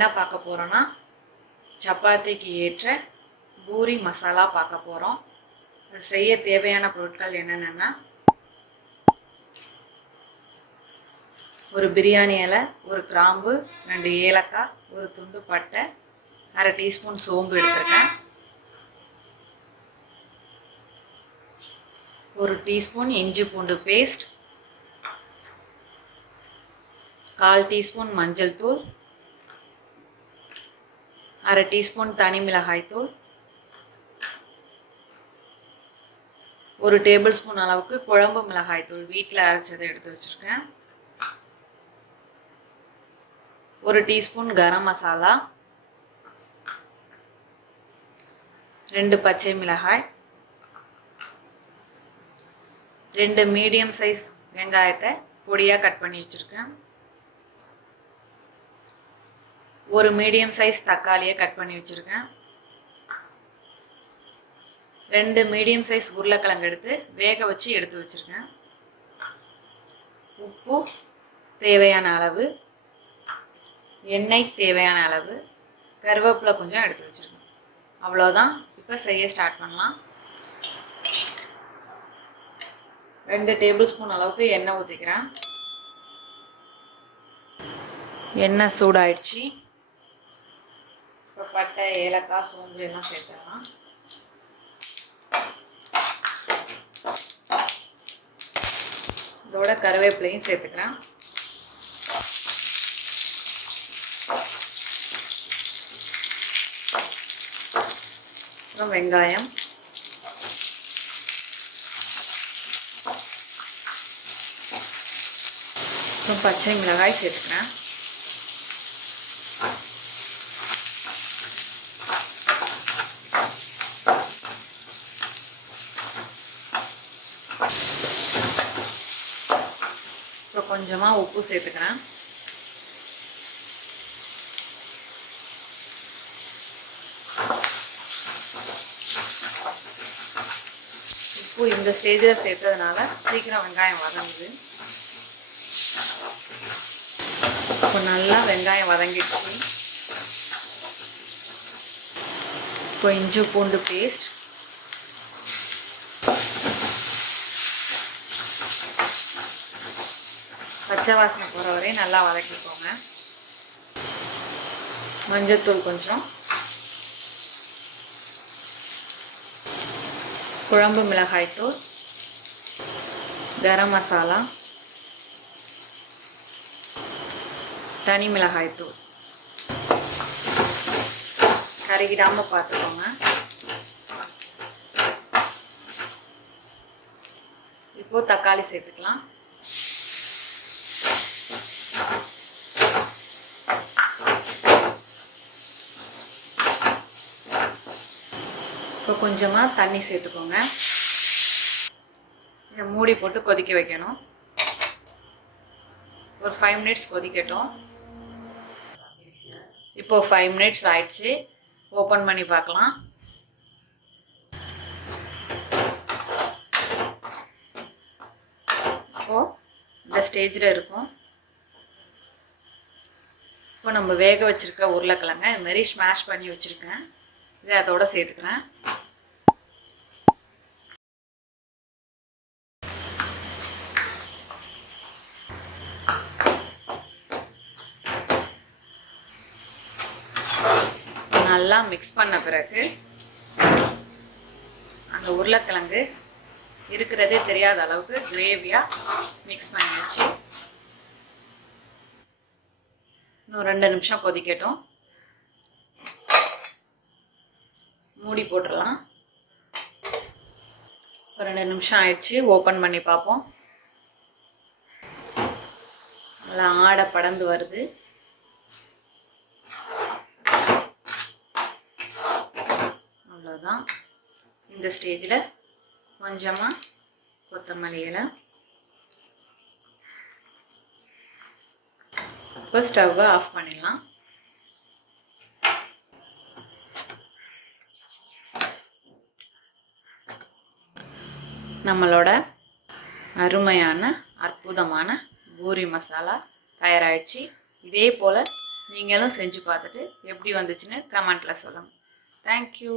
என்ன பார்க்க போகிறோன்னா சப்பாத்திக்கு ஏற்ற பூரி மசாலா பார்க்க போகிறோம். அது செய்ய தேவையான பொருட்கள் என்னென்னா ஒரு பிரியாணி இலை, ஒரு கிராம்பு, 2 ஏலக்காய், ஒரு துண்டு பட்டை, அரை டீஸ்பூன் சோம்பு எடுத்துருக்கேன், 1 டீஸ்பூன் இஞ்சி பூண்டு பேஸ்ட், 1/4 டீஸ்பூன் மஞ்சள் தூள், அரை டீஸ்பூன் தனி மிளகாய் தூள், 1 டேபிள் ஸ்பூன் அளவுக்கு குழம்பு மிளகாய் தூள் வீட்டில் அரைச்சதை எடுத்து வச்சுருக்கேன், 1 டீஸ்பூன் கரம் மசாலா, 2 பச்சை மிளகாய், 2 மீடியம் சைஸ் வெங்காயத்தை பொடியாக கட் பண்ணி வச்சுருக்கேன், 1 மீடியம் சைஸ் தக்காளியை கட் பண்ணி வச்சுருக்கேன், 2 மீடியம் சைஸ் உருளைக்கிழங்கு எடுத்து வேக வச்சு எடுத்து வச்சுருக்கேன், உப்பு தேவையான அளவு, எண்ணெய் தேவையான அளவு, கருவேப்பிலை கொஞ்சம் எடுத்து வச்சுருக்கேன். அவ்வளோதான். இப்போ செய்ய ஸ்டார்ட் பண்ணலாம். 2 டேபிள் ஸ்பூன் அளவுக்கு எண்ணெய் ஊற்றிக்கிறேன். எண்ணெய் சூடாயிடுச்சு. இப்போ பட்டை, ஏலக்காய், சோம்பு எல்லாம் சேர்த்துடலாம். இதோட கருவேப்பிலையும் சேர்த்துக்கிறேன். அப்புறம் வெங்காயம், அப்புறம் பச்சை மிளகாய் சேர்த்துக்கிறேன். அப்புறம் கொஞ்சமாக உப்பு சேர்த்துக்கிறேன். உப்பு இந்த ஸ்டேஜில் சேர்த்ததுனால சீக்கிரம் வெங்காயம் வதங்குது. இப்போ நல்லா வெங்காயம் வதங்கிடுச்சு. இப்போ இஞ்சி பூண்டு பேஸ்ட், பச்சை வாசனை போகிற வரையும் நல்லா வதக்கிக்கோங்க. மஞ்சத்தூள் கொஞ்சம், குழம்பு மிளகாய் தூள், கரம் மசாலா, தனி மிளகாய் தூள், கருகிடாமல் பார்த்துக்கோங்க. இப்போ தக்காளி சேர்த்துக்கலாம். இப்போ கொஞ்சமாக தண்ணி சேர்த்துக்கோங்க. இதை மூடி போட்டு கொதிக்க வைக்கணும். ஒரு 5 மினிட்ஸ் கொதிக்கட்டும். இப்போது 5 மினிட்ஸ் ஆயிடுச்சு. ஓப்பன் பண்ணி பார்க்கலாம். இப்போது இந்த ஸ்டேஜில் இருக்கும். இப்போ நம்ம வேக வச்சுருக்க உருளைக்கிழங்க இதுமாரி ஸ்மாஷ் பண்ணி வச்சுருக்கேன். இதை அதோட சேர்த்துக்கிறேன். நல்லா மிக்ஸ் பண்ண பிறகு அந்த உருளைக்கிழங்கு இருக்கிறதே தெரியாத அளவுக்கு கிரேவியாக மிக்ஸ் பண்ணி வச்சு இன்னும் 2 நிமிஷம் கொதிக்கட்டும். மூடி போட்டுடலாம். ஒரு 2 நிமிஷம் ஆயிடுச்சு. ஓப்பன் பண்ணி பார்ப்போம். நல்லா ஆடை படர்ந்து வருது. அவ்வளோதான். இந்த ஸ்டேஜில் கொஞ்சமாக கொத்தமல்லி இலை. இப்போ ஸ்டவ்வை ஆஃப் பண்ணிடலாம். நம்மளோட அருமையான அற்புதமான பூரி மசாலா தயாராகிடுச்சு. இதே போல் நீங்களும் செஞ்சு பார்த்துட்டு எப்படி வந்துச்சுன்னு கமெண்ட்டில் சொல்லுங்கள். தேங்க்யூ.